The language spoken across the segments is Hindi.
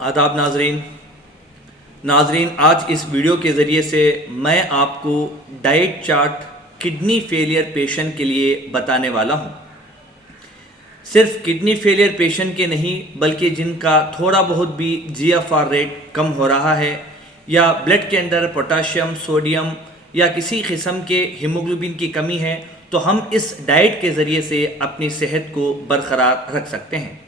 आदाब नाजरीन, आज इस वीडियो के ज़रिए से मैं आपको diet chart kidney failure patient के लिए बताने वाला हूँ। सिर्फ किडनी फेलियर पेशेंट के नहीं बल्कि जिनका थोड़ा बहुत भी जीएफआर रेट कम हो रहा है या ब्लड के अंदर पोटाशियम, सोडियम या किसी किस्म के हीमोग्लोबिन की कमी है, तो हम इस डाइट के ज़रिए से अपनी सेहत को बरकरार रख सकते हैं।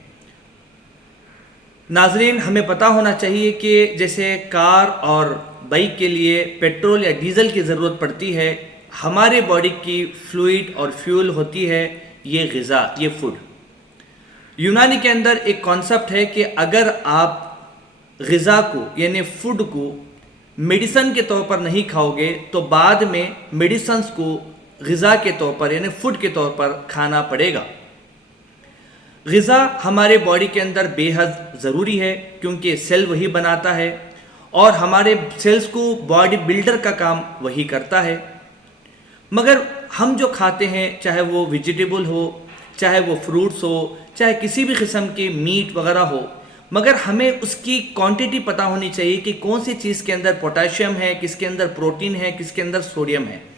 नाजरीन, हमें पता होना चाहिए कि जैसे कार और बाइक के लिए पेट्रोल या डीज़ल की ज़रूरत पड़ती है, हमारे बॉडी की फ्लूइड और फ्यूल होती है ये ग़िज़ा, ये फूड। यूनानी के अंदर एक कॉन्सेप्ट है कि अगर आप ग़िज़ा को यानी फूड को मेडिसन के तौर पर नहीं खाओगे तो बाद में मेडिसन्स को ग़िज़ा के तौर पर यानी फूड के तौर पर खाना पड़ेगा। ग़िज़ा हमारे बॉडी के अंदर बेहद ज़रूरी है क्योंकि सेल वही बनाता है और हमारे सेल्स को बॉडी बिल्डर का काम वही करता है। मगर हम जो खाते हैं, चाहे वो वेजिटेबल हो, चाहे वो फ्रूट्स हो, चाहे किसी भी किस्म के मीट वगैरह हो, मगर हमें उसकी क्वांटिटी पता होनी चाहिए कि कौन सी चीज़ के अंदर पोटेशियम है, किसके अंदर प्रोटीन है, किसके अंदर सोडियम है।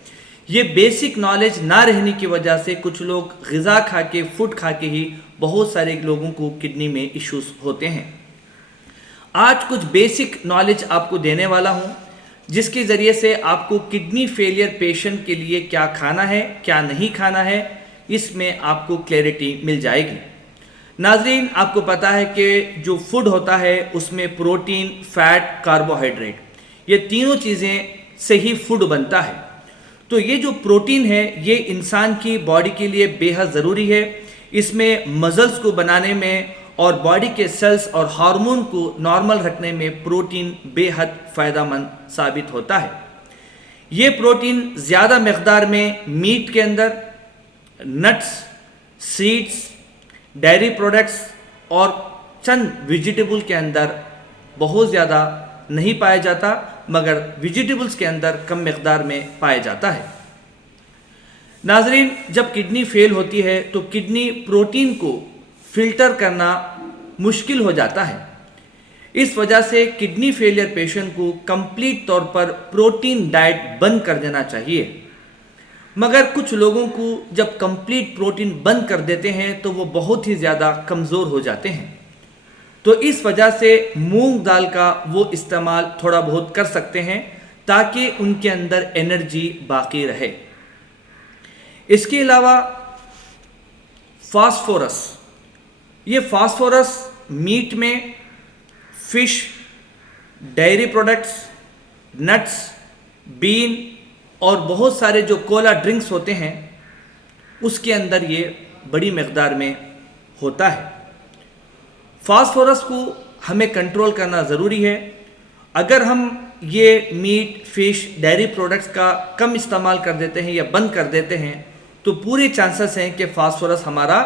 ये बेसिक नॉलेज ना रहने की वजह से कुछ लोग ग़िज़ा खा के, फूड खा के ही बहुत सारे लोगों को किडनी में इश्यूज होते हैं। आज कुछ बेसिक नॉलेज आपको देने वाला हूँ जिसके ज़रिए से आपको किडनी फेलियर पेशेंट के लिए क्या खाना है, क्या नहीं खाना है, इसमें आपको क्लैरिटी मिल जाएगी। नाजरीन, आपको पता है कि जो फूड होता है उसमें प्रोटीन, फैट, कार्बोहाइड्रेट, ये तीनों चीज़ें से ही फूड बनता है। तो ये जो प्रोटीन है ये इंसान की बॉडी के लिए बेहद ज़रूरी है। इसमें मसल्स को बनाने में और बॉडी के सेल्स और हार्मोन को नॉर्मल रखने में प्रोटीन बेहद फ़ायदेमंद साबित होता है। ये प्रोटीन ज़्यादा मकदार में मीट के अंदर, नट्स, सीड्स, डेयरी प्रोडक्ट्स और चंद वेजिटेबल के अंदर बहुत ज़्यादा नहीं पाया जाता, मगर वेजिटेबल्स के अंदर कम मकदार में पाया जाता है। नाजरीन, जब किडनी फेल होती है तो किडनी प्रोटीन को फिल्टर करना मुश्किल हो जाता है। इस वजह से किडनी फेलियर पेशेंट को कंप्लीट तौर पर प्रोटीन डाइट बंद कर देना चाहिए। मगर कुछ लोगों को जब कंप्लीट प्रोटीन बंद कर देते हैं तो वो बहुत ही ज़्यादा कमज़ोर हो जाते हैं। तो इस वजह से मूंग दाल का वो इस्तेमाल थोड़ा बहुत कर सकते हैं ताकि उनके अंदर एनर्जी बाकी रहे। इसके अलावा फास्फोरस, ये फास्फोरस मीट में, fish, dairy products, nuts, bean और बहुत सारे जो कोला ड्रिंक्स होते हैं उसके अंदर ये बड़ी मकदार में होता है। फास्फोरस को हमें कंट्रोल करना ज़रूरी है। अगर हम ये मीट, फिश, डेयरी प्रोडक्ट्स का कम इस्तेमाल कर देते हैं या बंद कर देते हैं तो पूरे चांसेस हैं कि फास्फोरस हमारा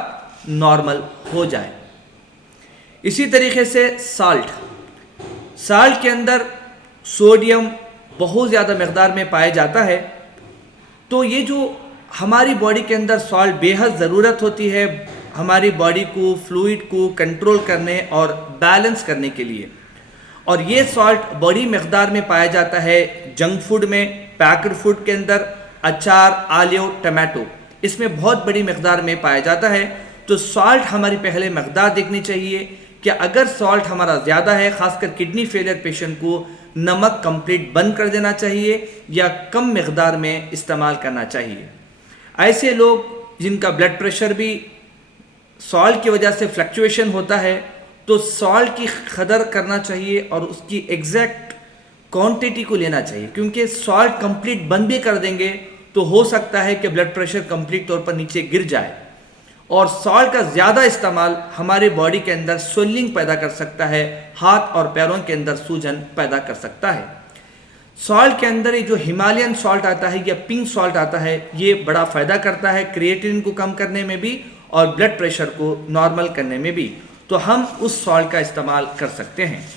नॉर्मल हो जाए। इसी तरीके से साल्ट के अंदर सोडियम बहुत ज़्यादा मकदार में पाया जाता है। तो ये जो हमारी बॉडी के अंदर सॉल्ट बेहद ज़रूरत होती है हमारी बॉडी को, फ्लूइड को कंट्रोल करने और बैलेंस करने के लिए, और ये सॉल्ट बड़ी मकदार में पाया जाता है जंक फूड में, पैक्ड फूड के अंदर, अचार, आलू, टमाटो, इसमें बहुत बड़ी मकदार में पाया जाता है। तो सॉल्ट हमारी पहले मकदार देखनी चाहिए कि अगर सॉल्ट हमारा ज़्यादा है, खासकर किडनी फेलियर पेशेंट को नमक कंप्लीट बंद कर देना चाहिए या कम मकदार में इस्तेमाल करना चाहिए। ऐसे लोग जिनका ब्लड प्रेशर भी सॉल्ट की वजह से फ्लक्चुएशन होता है तो सॉल्ट की कदर करना चाहिए और उसकी एग्जैक्ट क्वांटिटी को लेना चाहिए, क्योंकि सॉल्ट कंप्लीट बंद भी कर देंगे तो हो सकता है कि ब्लड प्रेशर कंप्लीट तौर पर नीचे गिर जाए। और सॉल्ट का ज़्यादा इस्तेमाल हमारे बॉडी के अंदर स्वेलिंग पैदा कर सकता है, हाथ और पैरों के अंदर सूजन पैदा कर सकता है। सॉल्ट के अंदर ये जो हिमालयन सॉल्ट आता है या पिंक सॉल्ट आता है ये बड़ा फ़ायदा करता है क्रिएटिनिन को कम करने में भी और ब्लड प्रेशर को नॉर्मल करने में भी। तो हम उस सॉल्ट का इस्तेमाल कर सकते हैं।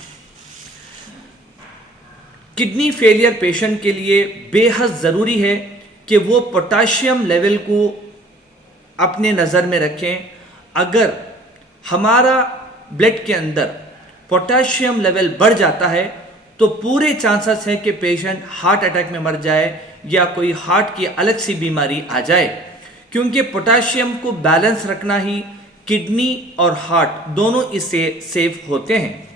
किडनी फेलियर पेशेंट के लिए बेहद ज़रूरी है कि वो पोटाशियम लेवल को अपने नज़र में रखें। अगर हमारा ब्लड के अंदर पोटेशियम लेवल बढ़ जाता है तो पूरे चांसेस हैं कि पेशेंट हार्ट अटैक में मर जाए या कोई हार्ट की अलग सी बीमारी आ जाए, क्योंकि पोटेशियम को बैलेंस रखना ही किडनी और हार्ट दोनों इससे सेफ होते हैं।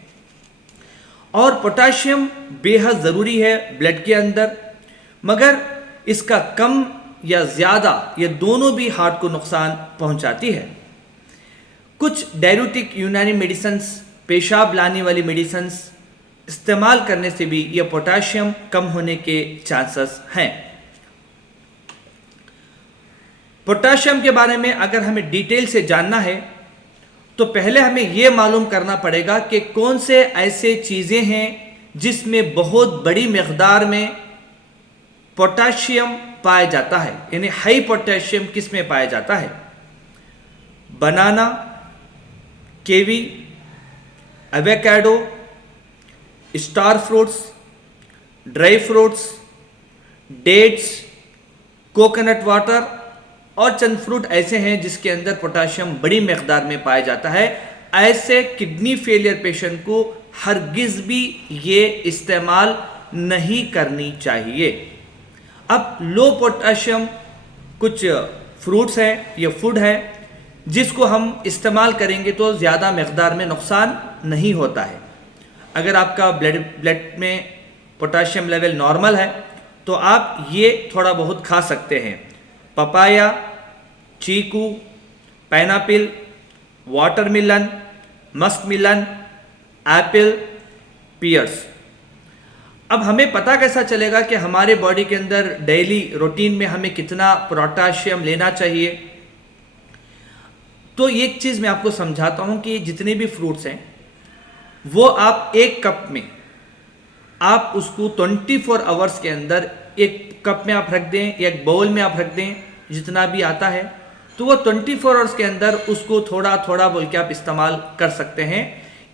और पोटेशियम बेहद ज़रूरी है ब्लड के अंदर, मगर इसका कम या ज़्यादा ये दोनों भी हार्ट को नुकसान पहुंचाती है। कुछ डाययूरेटिक यूनानी मेडिसिन्स, पेशाब लाने वाली मेडिसिन्स इस्तेमाल करने से भी यह पोटेशियम कम होने के चांसेस हैं। पोटेशियम के बारे में अगर हमें डिटेल से जानना है तो पहले हमें यह मालूम करना पड़ेगा कि कौन से ऐसे चीज़ें हैं जिसमें बहुत बड़ी मिकदार में पोटेशियम पाया जाता है, यानी हाई पोटेशियम किस में पाया जाता है। Banana, kiwi, avocado, star fruits, dry fruits, dates, coconut water और चंद फ्रूट ऐसे हैं जिसके अंदर पोटेशियम बड़ी मिकदार में पाया जाता है। ऐसे किडनी फेलियर पेशेंट को हरगिज भी ये इस्तेमाल नहीं करनी चाहिए। अब लो पोटेशियम कुछ फ्रूट्स हैं, ये फूड है जिसको हम इस्तेमाल करेंगे तो ज़्यादा मिकदार में नुकसान नहीं होता है। अगर आपका ब्लड में पोटेशियम लेवल नॉर्मल है तो आप ये थोड़ा बहुत खा सकते हैं। Papaya, chikoo, pineapple, watermelon, muskmelon, apple, pears. अब हमें पता कैसा चलेगा कि हमारे बॉडी के अंदर डेली रूटीन में हमें कितना पोटेशियम लेना चाहिए? तो एक चीज़ मैं आपको समझाता हूं कि जितने भी फ्रूट्स हैं वो आप एक कप में आप उसको 24 आवर्स के अंदर एक कप में आप रख दें, एक बाउल में आप रख दें, जितना भी आता है, तो वो 24 आवर्स के अंदर उसको थोड़ा थोड़ा बोल के आप इस्तेमाल कर सकते हैं।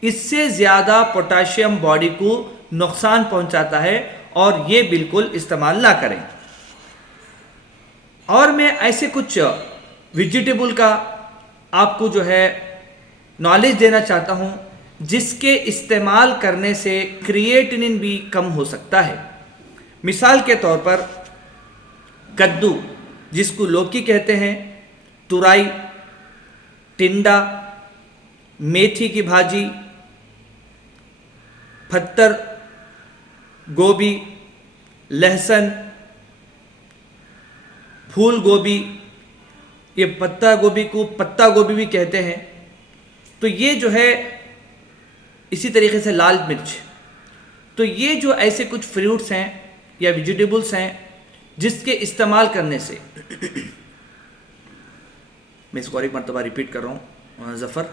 इससे ज़्यादा पोटेशियम बॉडी को नुकसान पहुंचाता है और ये बिल्कुल इस्तेमाल ना करें। और मैं ऐसे कुछ वेजिटेबल का आपको जो है नॉलेज देना चाहता हूं जिसके इस्तेमाल करने से क्रिएटिनिन भी कम हो सकता है। मिसाल के तौर पर कद्दू, जिसको लौकी कहते हैं, तुरई, टिंडा, मेथी की भाजी, पत्तर गोभी, लहसुन, फूल गोभी, ये पत्ता गोभी को पत्ता गोभी भी कहते हैं। तो ये जो है, इसी तरीके से लाल मिर्च। तो ये जो ऐसे कुछ फ्रूट्स हैं या वेजिटेबल्स हैं जिसके इस्तेमाल करने से मैं इसको और एक मरतबा रिपीट कर रहा हूँ, ज़फ़र,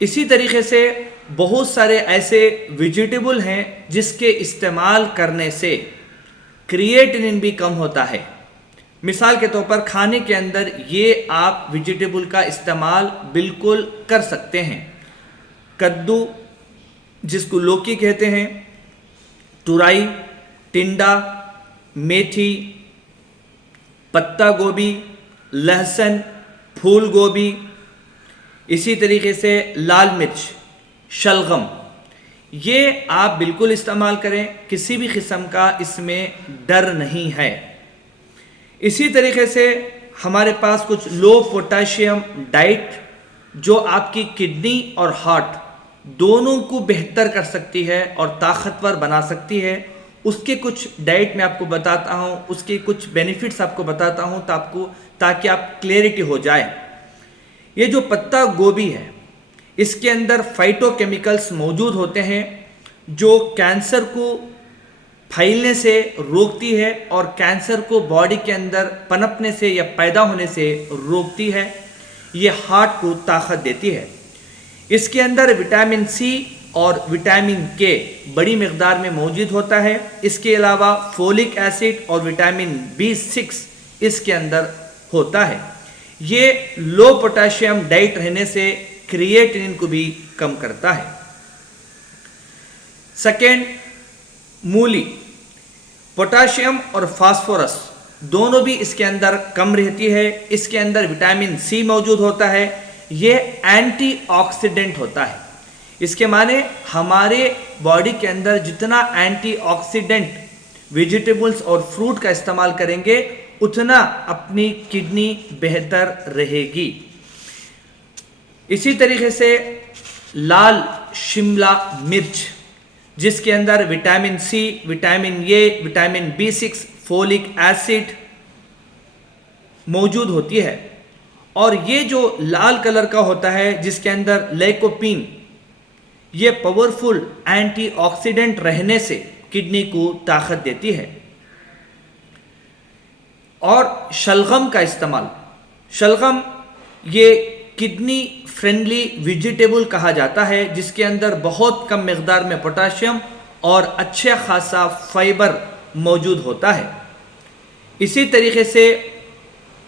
इसी तरीके से बहुत सारे ऐसे वेजिटेबल हैं जिसके इस्तेमाल करने से क्रिएटिनिन भी कम होता है। मिसाल के तौर पर खाने के अंदर ये आप वेजिटेबल का इस्तेमाल बिल्कुल कर सकते हैं। कद्दू, जिसको लौकी कहते हैं, तुरई, टिंडा, मेथी, पत्ता गोभी, लहसुन, फूल गोभी, इसी तरीके से लाल मिर्च, शलगम, ये आप बिल्कुल इस्तेमाल करें, किसी भी किस्म का इसमें डर नहीं है। इसी तरीके से हमारे पास कुछ लो पोटेशियम डाइट जो आपकी किडनी और हार्ट दोनों को बेहतर कर सकती है और ताकतवर बना सकती है, उसके कुछ डाइट मैं आपको बताता हूँ, उसके कुछ बेनिफिट्स आपको बताता हूँ ताकि आप क्लैरिटी हो जाए। ये जो पत्ता गोभी है इसके अंदर फाइटोकेमिकल्स मौजूद होते हैं जो कैंसर को फैलने से रोकती है और कैंसर को बॉडी के अंदर पनपने से या पैदा होने से रोकती है। ये हार्ट को ताकत देती है। इसके अंदर विटामिन सी और विटामिन के बड़ी मिकदार में मौजूद होता है। इसके अलावा फोलिक एसिड और विटामिन B6 इसके अंदर होता है। ये लो पोटेशियम डाइट रहने से क्रिएटिनिन को भी कम करता है। सेकेंड, मूली। पोटेशियम और फास्फोरस दोनों भी इसके अंदर कम रहती है। इसके अंदर विटामिन सी मौजूद होता है, ये एंटीऑक्सीडेंट होता है। इसके माने हमारे बॉडी के अंदर जितना एंटीऑक्सीडेंट वेजिटेबल्स और फ्रूट का इस्तेमाल करेंगे उतना अपनी किडनी बेहतर रहेगी। इसी तरीके से लाल शिमला मिर्च, जिसके अंदर vitamin C, vitamin A, vitamin B6, folic acid मौजूद होती है, और ये जो लाल कलर का होता है जिसके अंदर लाइकोपीन, ये पावरफुल एंटीऑक्सीडेंट रहने से किडनी को ताकत देती है। और शलगम का इस्तेमाल, शलगम ये किडनी फ्रेंडली वेजिटेबल कहा जाता है, जिसके अंदर बहुत कम मिकदार में पोटाशियम और अच्छा खासा फाइबर मौजूद होता है। इसी तरीके से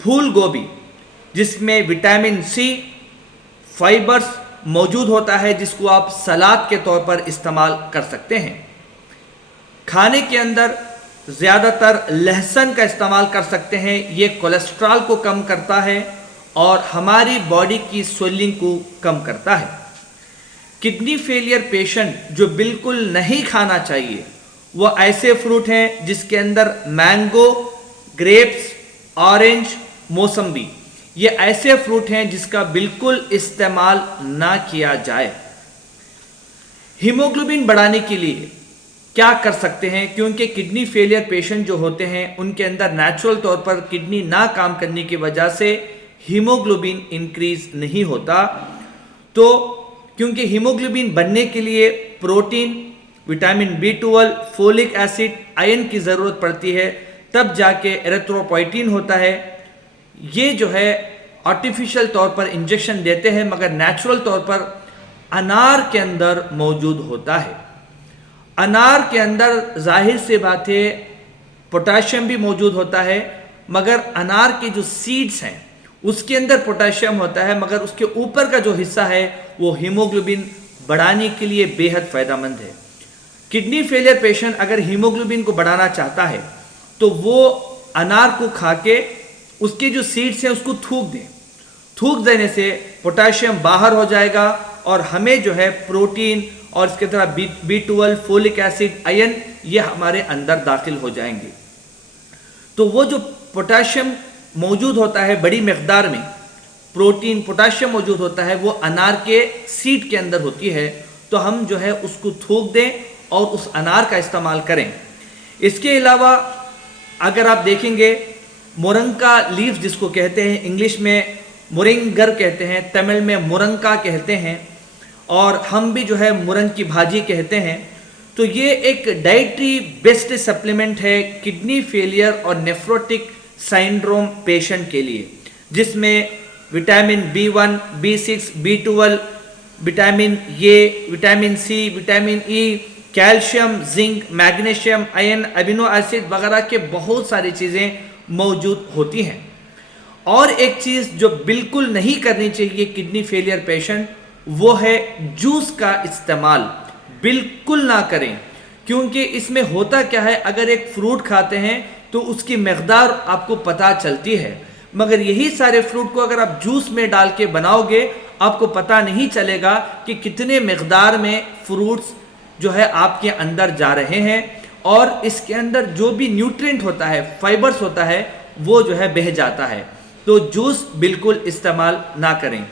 फूल गोभी, जिसमें विटामिन सी, फाइबर्स मौजूद होता है, जिसको आप सलाद के तौर पर इस्तेमाल कर सकते हैं। खाने के अंदर ज़्यादातर लहसुन का इस्तेमाल कर सकते हैं, ये कोलेस्ट्रॉल को कम करता है और हमारी बॉडी की स्वेलिंग को कम करता है। किडनी फेलियर पेशेंट जो बिल्कुल नहीं खाना चाहिए वो ऐसे फ्रूट हैं जिसके अंदर मैंगो, ग्रेप्स, ऑरेंज, मौसम्बी, ये ऐसे फ्रूट हैं जिसका बिल्कुल इस्तेमाल ना किया जाए। हीमोग्लोबिन बढ़ाने के लिए क्या कर सकते हैं, क्योंकि किडनी फेलियर पेशेंट जो होते हैं उनके अंदर नेचुरल तौर पर किडनी ना काम करने की वजह से हीमोग्लोबिन इंक्रीज नहीं होता। तो क्योंकि हीमोग्लोबिन बनने के लिए protein, vitamin B12, folic acid, iron की ज़रूरत पड़ती है, तब जाके एरिथ्रोपोइटिन होता है। ये जो है आर्टिफिशियल तौर पर इंजेक्शन देते हैं, मगर नेचुरल तौर पर अनार के अंदर मौजूद होता है। अनार के अंदर जाहिर से बात है पोटाशियम भी मौजूद होता है, मगर अनार के जो सीड्स हैं उसके अंदर पोटाशियम होता है, मगर उसके ऊपर का जो हिस्सा है वो हीमोग्लोबिन बढ़ाने के लिए बेहद फ़ायदेमंद है। किडनी फेलियर पेशेंट अगर हीमोग्लोबिन को बढ़ाना चाहता है तो वो अनार को खा के उसके जो सीड्स हैं उसको थूक दें। थूक देने से पोटाशियम बाहर हो जाएगा और हमें जो है प्रोटीन और इसके तरह B12, फोलिक एसिड, आयरन, ये हमारे अंदर दाखिल हो जाएंगे। तो वो जो पोटाशियम मौजूद होता है बड़ी मकदार में, प्रोटीन पोटाशियम मौजूद होता है, वो अनार के सीड के अंदर होती है। तो हम जो है उसको थूक दें और उस अनार का इस्तेमाल करें। इसके अलावा अगर आप देखेंगे मोरंगा लीफ जिसको कहते हैं, इंग्लिश में मोरिंगर कहते हैं, तमिल में मुरंका कहते हैं, और हम भी जो है मुरंग की भाजी कहते हैं। तो ये एक डाइटरी बेस्ड सप्लीमेंट है किडनी फेलियर और नेफ्रोटिक सिंड्रोम पेशेंट के लिए, जिसमें vitamin B1, B6, B12, vitamin A, vitamin C, vitamin E, calcium, zinc, magnesium, iron, amino acid वगैरह के बहुत सारी चीज़ें मौजूद होती हैं। और एक चीज़ जो बिल्कुल नहीं करनी चाहिए किडनी फेलियर पेशेंट, वो है जूस का इस्तेमाल बिल्कुल ना करें। क्योंकि इसमें होता क्या है, अगर एक फ्रूट खाते हैं तो उसकी मकदार आपको पता चलती है, मगर यही सारे फ्रूट को अगर आप जूस में डाल के बनाओगे आपको पता नहीं चलेगा कि कितने मकदार में फ्रूट्स जो है आपके अंदर जा रहे हैं, और इसके अंदर जो भी न्यूट्रिएंट होता है, फाइबर्स होता है, वो जो है बह जाता है। तो जूस बिल्कुल इस्तेमाल ना करें।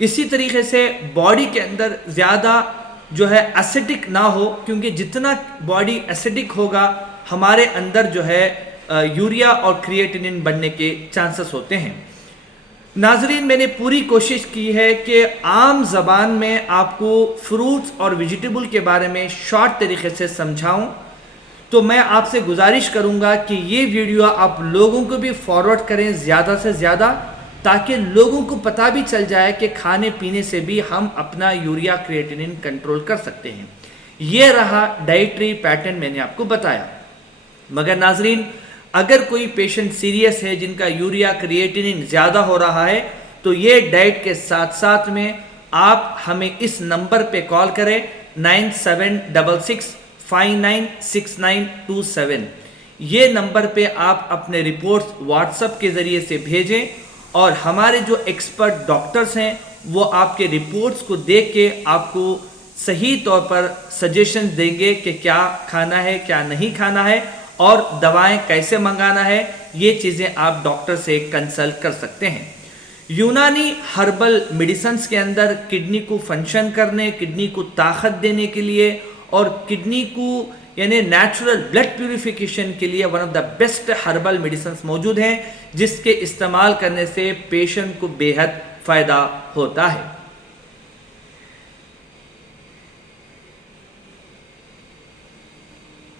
इसी तरीके से बॉडी के अंदर ज़्यादा जो है एसिडिक ना हो, क्योंकि जितना बॉडी एसिडिक होगा हमारे अंदर जो है यूरिया और क्रिएटिनिन बनने के चांसेस होते हैं। नाजरीन, मैंने पूरी कोशिश की है कि आम ज़बान में आपको फ्रूट्स और वेजिटेबल के बारे में शॉर्ट तरीके से समझाऊं। तो मैं आपसे गुजारिश करूंगा कि ये वीडियो आप लोगों को भी फॉरवर्ड करें ज़्यादा से ज़्यादा, ताकि लोगों को पता भी चल जाए कि खाने पीने से भी हम अपना यूरिया क्रिएटिनिन कंट्रोल कर सकते हैं। ये रहा डाइटरी पैटर्न मैंने आपको बताया। मगर नाजरीन, अगर कोई पेशेंट सीरियस है जिनका यूरिया क्रिएटिनिन ज़्यादा हो रहा है, तो ये डाइट के साथ साथ में आप हमें इस नंबर पे कॉल करें 9766596927। ये नंबर पे आप अपने रिपोर्ट्स व्हाट्सएप के ज़रिए से भेजें और हमारे जो एक्सपर्ट डॉक्टर्स हैं वो आपके रिपोर्ट्स को देख के आपको सही तौर पर सजेशन देंगे कि क्या खाना है क्या नहीं खाना है और दवाएं कैसे मंगाना है। ये चीज़ें आप डॉक्टर से कंसल्ट कर सकते हैं। यूनानी हर्बल मेडिसिन्स के अंदर किडनी को फंक्शन करने, किडनी को ताकत देने के लिए और किडनी को यानी नेचुरल ब्लड प्यूरिफिकेशन के लिए one of the best herbal medicines मौजूद हैं, जिसके इस्तेमाल करने से पेशेंट को बेहद फ़ायदा होता है।